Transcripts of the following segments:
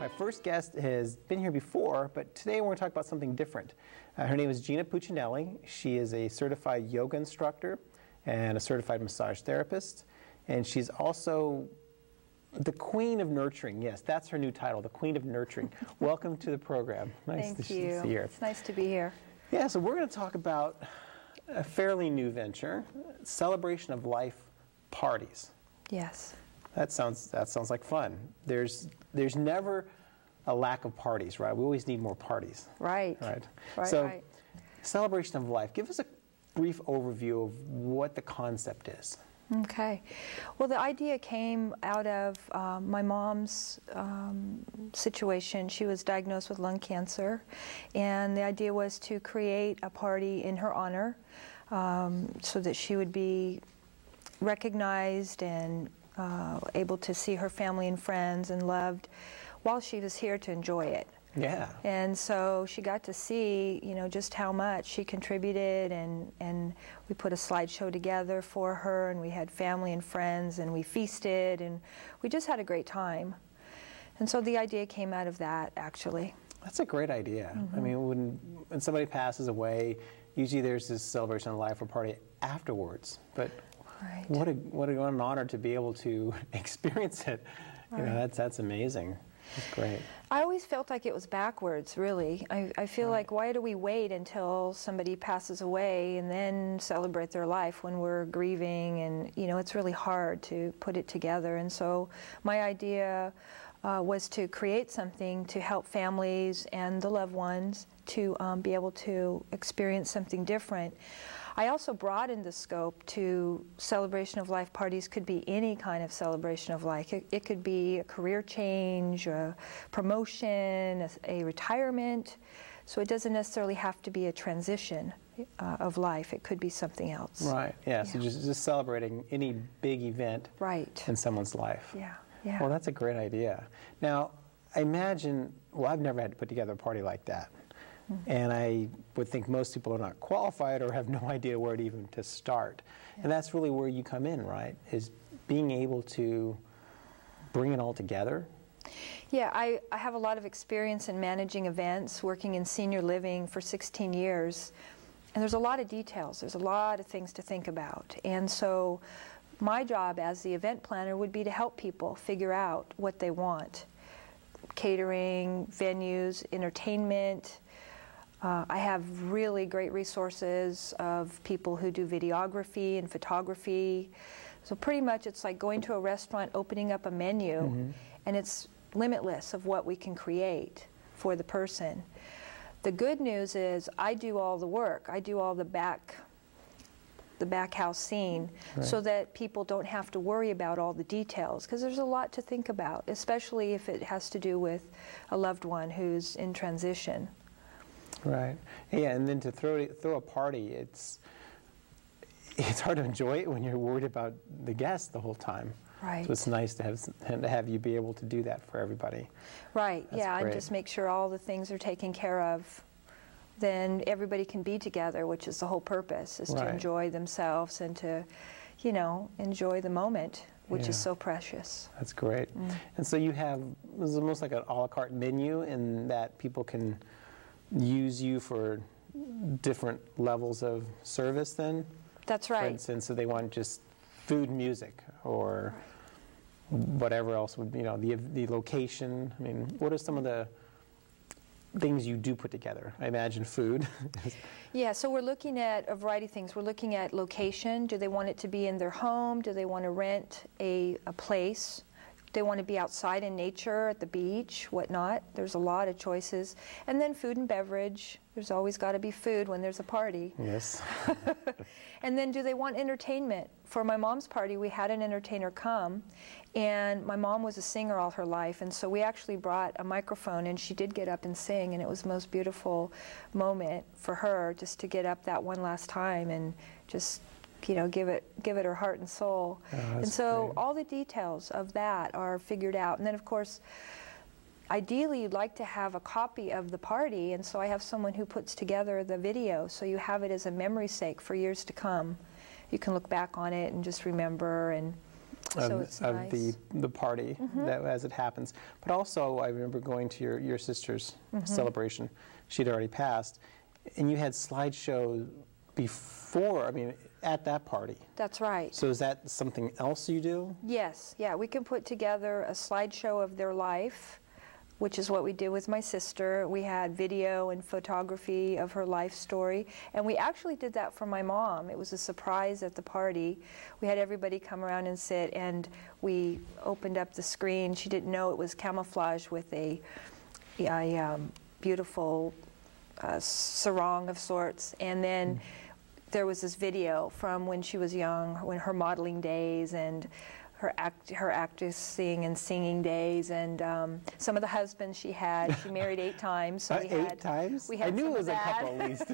My first guest has been here before, but today we're going to talk about something different. Her name is Gina Puccinelli. She is a certified yoga instructor and a certified massage therapist, and she's also the Queen of Nurturing. Yes, that's her new title, the Queen of Nurturing. Welcome to the program. Nice to see you here. It's nice to be here. Yeah, so we're going to talk about a fairly new venture, celebration of life parties. Yes. That sounds like fun. There's never a lack of parties, right? We always need more parties. Right. So, celebration of life. Give us a brief overview of what the concept is. Okay. Well, the idea came out of my mom's situation. She was diagnosed with lung cancer, and the idea was to create a party in her honor so that she would be recognized and able to see her family and friends and loved while she was here to enjoy it. Yeah. And so she got to see, you know, just how much she contributed, and we put a slideshow together for her, and we had family and friends, and we feasted, and we just had a great time. And so the idea came out of that, actually. That's a great idea. I mean, when somebody passes away, usually there's this celebration of life or party afterwards, but what an honor to be able to experience it. You know, that's amazing. That's great. I always felt like it was backwards, really. I feel like, why do we wait until somebody passes away and then celebrate their life when we're grieving? And, you know, it's really hard to put it together. And so my idea was to create something to help families and the loved ones to be able to experience something different. I also broadened the scope to celebration of life parties. Could be any kind of celebration of life. It could be a career change, a promotion, a retirement. So it doesn't necessarily have to be a transition of life. It could be something else. Right. Yeah. So just celebrating any big event in someone's life. Yeah. Yeah. Well, that's a great idea. Now, I imagine, well, I've never had to put together a party like that. And I would think most people are not qualified or have no idea where to even to start. Yeah. And that's really where you come in, right? Is being able to bring it all together. Yeah, I have a lot of experience in managing events, working in senior living for 16 years. And there's a lot of details. There's a lot of things to think about. And so my job as the event planner would be to help people figure out what they want. Catering, venues, entertainment. I have really great resources of people who do videography and photography. So pretty much it's like going to a restaurant, opening up a menu, and it's limitless of what we can create for the person. The good news is I do all the work. I do all the back house scene, so that people don't have to worry about all the details, because there's a lot to think about, especially if it has to do with a loved one who's in transition. Right. Yeah, and then to throw a party, it's hard to enjoy it when you're worried about the guests the whole time. Right. So it's nice to have you be able to do that for everybody. Right. That's yeah, great. and just make sure all the things are taken care of. Then everybody can be together, which is the whole purpose, is to enjoy themselves and to, you know, enjoy the moment, which is so precious. That's great. And so you have, it's almost like an a la carte menu in that people can use you for different levels of service then? That's right. For instance, so they want just food and music or whatever else would, you know, the location. I mean, what are some of the things you do put together? I imagine food. Yeah, so we're looking at a variety of things. We're looking at location. Do they want it to be in their home? Do they want to rent a place? They want to be outside in nature, at the beach, whatnot. There's a lot of choices. And then food and beverage. There's always got to be food when there's a party. Yes. And then do they want entertainment? For my mom's party, we had an entertainer come, and my mom was a singer all her life, and so we actually brought a microphone, and she did get up and sing, and it was the most beautiful moment for her, just to get up that one last time and just, you know, give it her heart and soul. And so all the details of that are figured out. And then, of course, ideally you'd like to have a copy of the party, and so I have someone who puts together the video, so you have it as a memory sake for years to come. You can look back on it and just remember, and So it's of nice. the party that, as it happens. But also, I remember going to your sister's celebration. She'd already passed, and you had slideshow before. I mean, at that party. That's right. So is that something else you do? Yes, yeah, we can put together a slideshow of their life, which is what we did with my sister. We had video and photography of her life story, and we actually did that for my mom. It was a surprise at the party. We had everybody come around and sit, and we opened up the screen. She didn't know it was camouflage with a beautiful sarong of sorts, and then there was this video from when she was young, when her modeling days and her acting and singing days, and some of the husbands she had. She married 8 times. So we had 8 times? We had I knew some it was of a that. couple at least.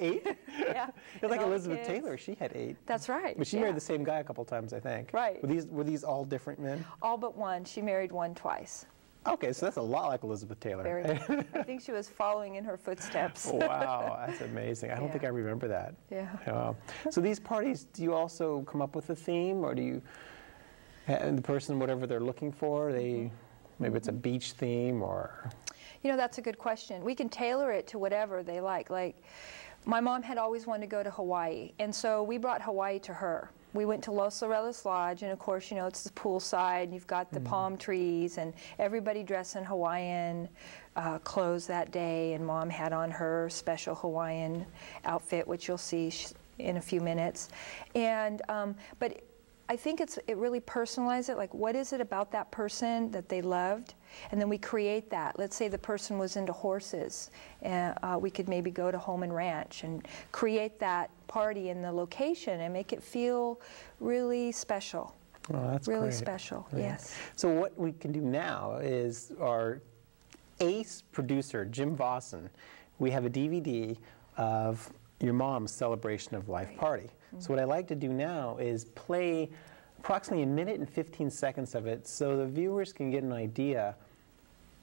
8? Yeah. It's like And all the Elizabeth kids. Taylor. She had 8. That's right. But she yeah. married the same guy a couple times, I think. Right. Were these all different men? All but one. She married one twice. Okay, so that's a lot like Elizabeth Taylor. Very much. I think she was following in her footsteps. Wow, that's amazing. I don't think I remember that. Yeah. So these parties, do you also come up with a theme, or do you, and the person, whatever they're looking for, maybe it's a beach theme, or? You know, that's a good question. We can tailor it to whatever they like. Like, my mom had always wanted to go to Hawaii, and so we brought Hawaii to her. We went to Los Laureles Lodge, and of course, you know, it's the poolside, and you've got the palm trees, and everybody dressed in Hawaiian clothes that day, and Mom had on her special Hawaiian outfit, which you'll see in a few minutes. And but I think it really personalized it, like what is it about that person that they loved? And then we create that. Let's say the person was into horses, and we could maybe go to Home and Ranch and create that party in the location and make it feel really special. Oh, that's really great. special, Yeah. yes. So what we can do now is our ace producer, Jim Vossen, we have a DVD of your mom's celebration of life party. So what I like to do now is play approximately 1 minute and 15 seconds of it so the viewers can get an idea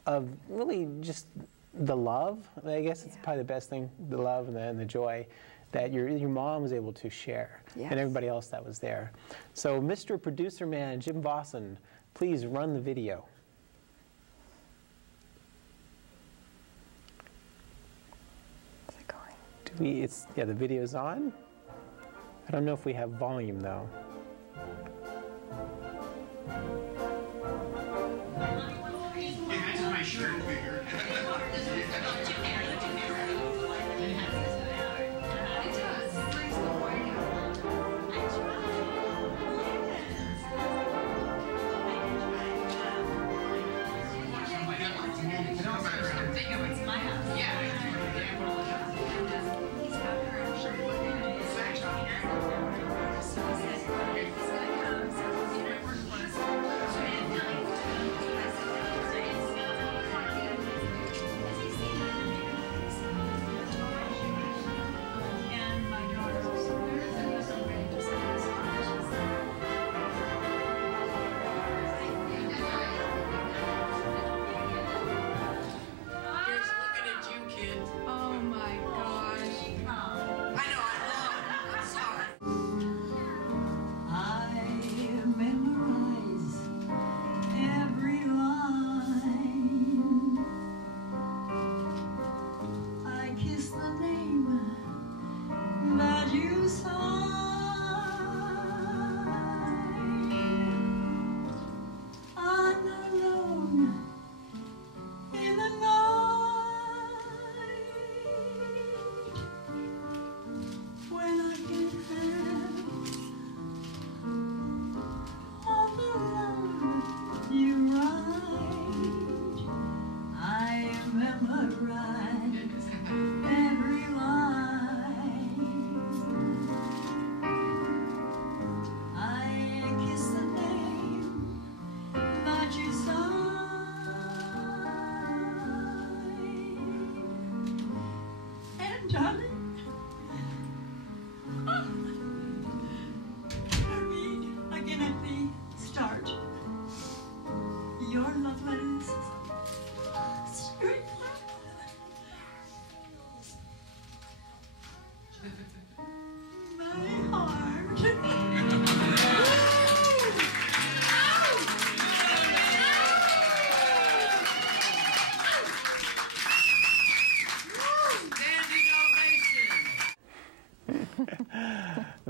of really just the love. I guess it's probably the best thing, the love and the joy that your mom was able to share, Yes. and everybody else that was there. So Mr. Producer Man, Jim Vossen, please run the video. How's it going? Yeah, the video's on. I don't know if we have volume though. My shirt over here.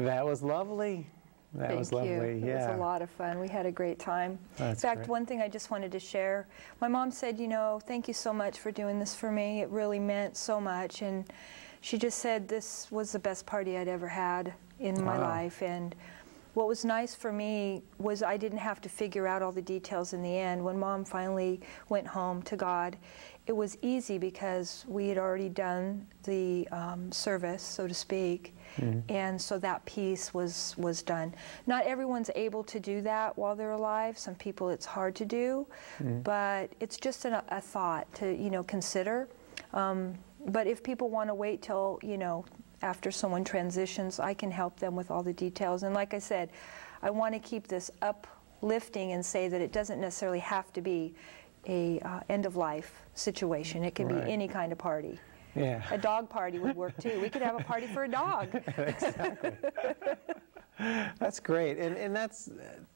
That was lovely. That was lovely. Thank you. Yeah. It was a lot of fun. We had a great time. That's In fact, great. one thing I just wanted to share, my mom said, you know, thank you so much for doing this for me. It really meant so much. And she just said this was the best party I'd ever had in my life. And what was nice for me was I didn't have to figure out all the details in the end. When Mom finally went home to God, it was easy because we had already done the service, so to speak. And so that piece was done. Not everyone's able to do that while they're alive. Some people it's hard to do, but it's just a thought to, you know, consider. But if people want to wait till, you know, after someone transitions, I can help them with all the details. And like I said, I want to keep this uplifting and say that it doesn't necessarily have to be a end-of-life situation. It can be any kind of party. Yeah. A dog party would work too. We could have a party for a dog. Exactly. That's great, and that's,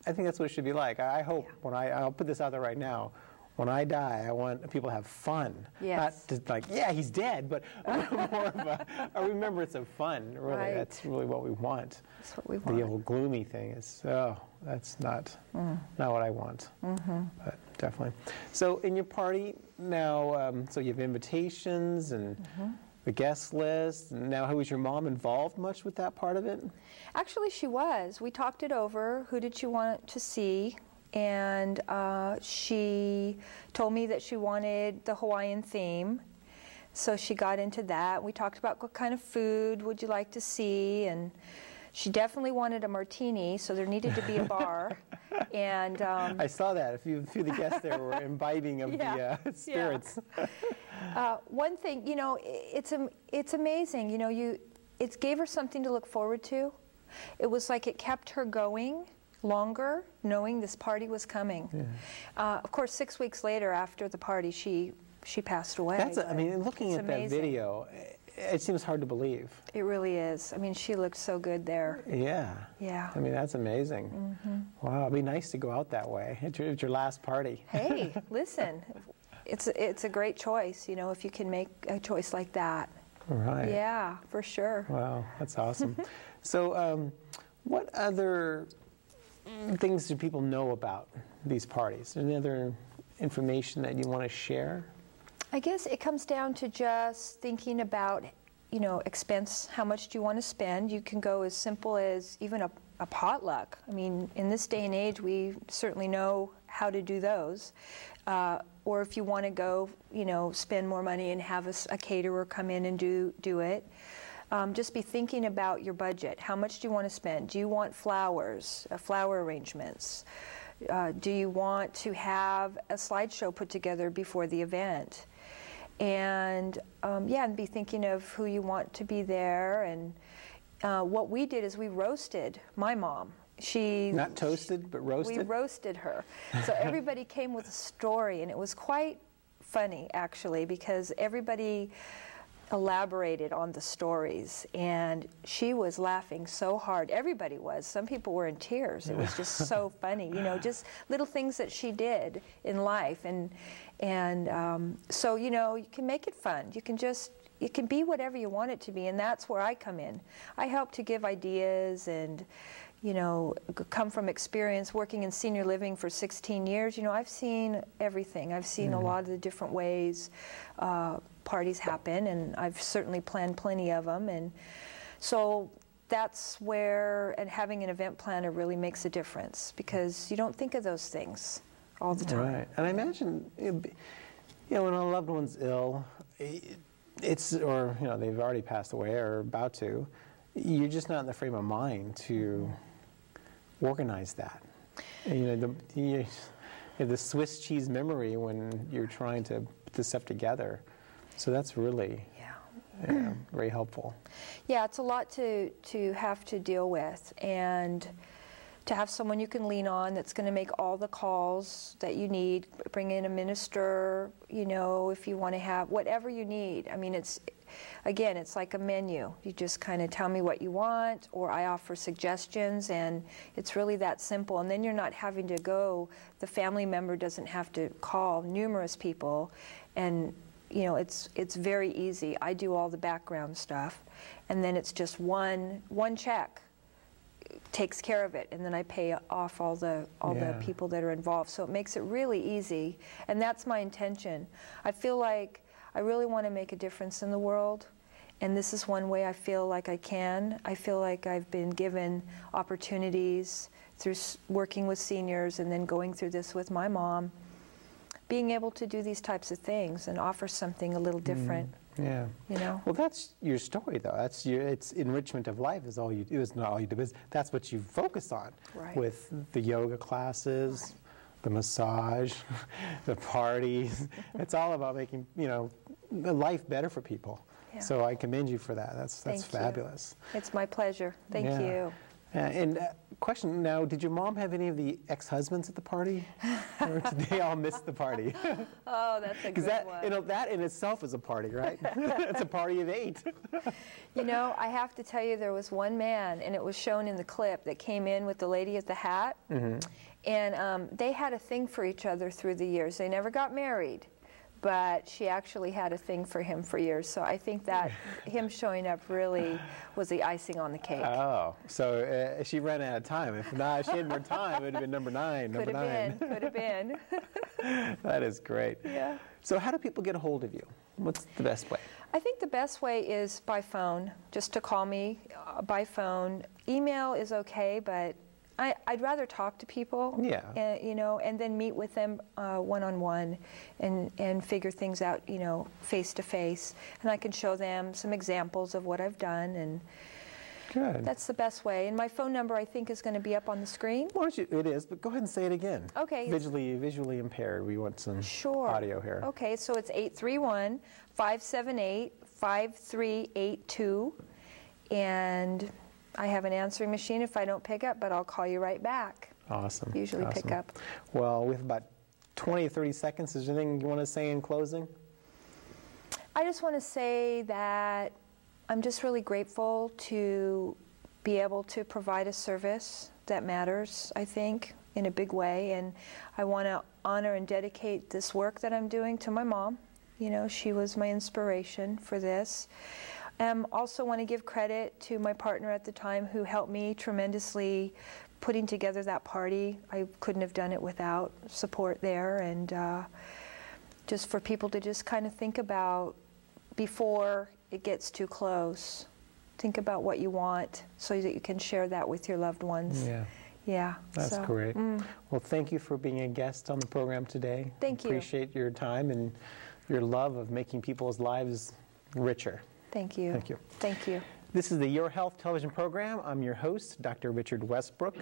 I think that's what it should be like. I hope when I'll put this out there right now, when I die, I want people to have fun. Yes. Not just like, yeah, he's dead, but more of a remembrance of fun, really. Right. That's really what we want. That's what we want. The old gloomy thing is, oh, that's not what I want. But definitely. So in your party now, so you have invitations and the guest list. Now, was your mom involved much with that part of it? Actually, she was. We talked it over. Who did she want to see? And she told me that she wanted the Hawaiian theme. So she got into that. We talked about what kind of food would you like to see, and she definitely wanted a martini, so there needed to be a bar. And I saw that. A few of the guests there were imbibing of the spirits. One thing, you know, it's amazing. You know, it gave her something to look forward to. It was like it kept her going longer, knowing this party was coming. Of course, 6 weeks later, after the party, she passed away. I mean, looking at that video, it seems hard to believe. It really is. I mean, she looked so good there. Yeah. Yeah. I mean, that's amazing. Wow, it'd be nice to go out that way at your last party. Hey, listen, it's a great choice, you know, if you can make a choice like that. Right. Yeah, for sure. Wow, that's awesome. So, what other things do people know about these parties? Any other information that you want to share? I guess it comes down to just thinking about, you know, expense. How much do you want to spend? You can go as simple as even a potluck. I mean, in this day and age, we certainly know how to do those. Or if you want to go, you know, spend more money and have a caterer come in and do it. Just be thinking about your budget. How much do you want to spend? Do you want flowers, flower arrangements? Do you want to have a slideshow put together before the event? And and be thinking of who you want to be there. And what we did is we roasted my mom. She not toasted, but roasted? We roasted her. So everybody came with a story, and it was quite funny, actually, because everybody elaborated on the stories, and she was laughing so hard. Everybody was. Some people were in tears. It was just so funny, you know, just little things that she did in life, and so, you know, you can make it fun. It can be whatever you want it to be, and that's where I come in. I help to give ideas and, you know, come from experience working in senior living for 16 years. You know, I've seen everything. I've seen a lot of the different ways parties happen, and I've certainly planned plenty of them. And so that's where, and having an event planner really makes a difference, because you don't think of those things all the time. Right. And I imagine, you know, when a loved one's ill, or, you know, they've already passed away or about to, you're just not in the frame of mind to organize that. And, you know, you have the Swiss cheese memory when you're trying to put this stuff together. So that's really very helpful. Yeah, it's a lot to have to deal with, and to have someone you can lean on that's going to make all the calls that you need, bring in a minister, you know, if you want to have whatever you need. I mean, it's like a menu. You just kind of tell me what you want, or I offer suggestions, and it's really that simple. And then you're not having to go, the family member doesn't have to call numerous people, and you know, it's very easy. I do all the background stuff, and then it's just one check takes care of it, and then I pay off all the people that are involved. So it makes it really easy, and that's my intention. I feel like I really want to make a difference in the world, and this is one way I feel like I can. I feel like I've been given opportunities through working with seniors and then going through this with my mom, being able to do these types of things and offer something a little different. Yeah. You know? Well, that's your story, though. That's it's enrichment of life is all you do. Is not all you do. That's what you focus on with the yoga classes, the massage, the parties. It's all about making life better for people. Yeah. So I commend you for that. That's fabulous. It's my pleasure. Thank you. And question now, did your mom have any of the ex-husbands at the party? Or did they all miss the party? Oh, that's a good one. That in itself is a party, right? It's a party of 8. I have to tell you, there was one man, and it was shown in the clip, that came in with the lady at the hat. And they had a thing for each other through the years. They never got married, but she actually had a thing for him for years. So I think that him showing up really was the icing on the cake. Oh, so she ran out of time. If not, if she had more time, it would have been number 9. Could have been. That is great. Yeah. So how do people get a hold of you? What's the best way? I think the best way is by phone, just to call me by phone. Email is okay, but I'd rather talk to people, and then meet with them one-on-one and figure things out, face-to-face. And I can show them some examples of what I've done, and good. That's the best way. And my phone number, I think, is going to be up on the screen. Why don't you? It is, but go ahead and say it again. Okay. Visually impaired. We want some audio here. Okay, so it's 831-578-5382, and I have an answering machine if I don't pick up, but I'll call you right back. Awesome. Usually pick up. Well, we have about 20 or 30 seconds. Is there anything you want to say in closing? I just want to say that I'm just really grateful to be able to provide a service that matters, I think, in a big way. And I want to honor and dedicate this work that I'm doing to my mom. She was my inspiration for this. Also want to give credit to my partner at the time who helped me tremendously putting together that party. I couldn't have done it without support there, and just for people to just kind of think about before it gets too close. Think about what you want so that you can share that with your loved ones. Yeah. That's great. Well, thank you for being a guest on the program today. Thank you. Appreciate your time and your love of making people's lives richer. Thank you. Thank you. Thank you. This is the Your Health television program. I'm your host, Dr. Richard Westbrook.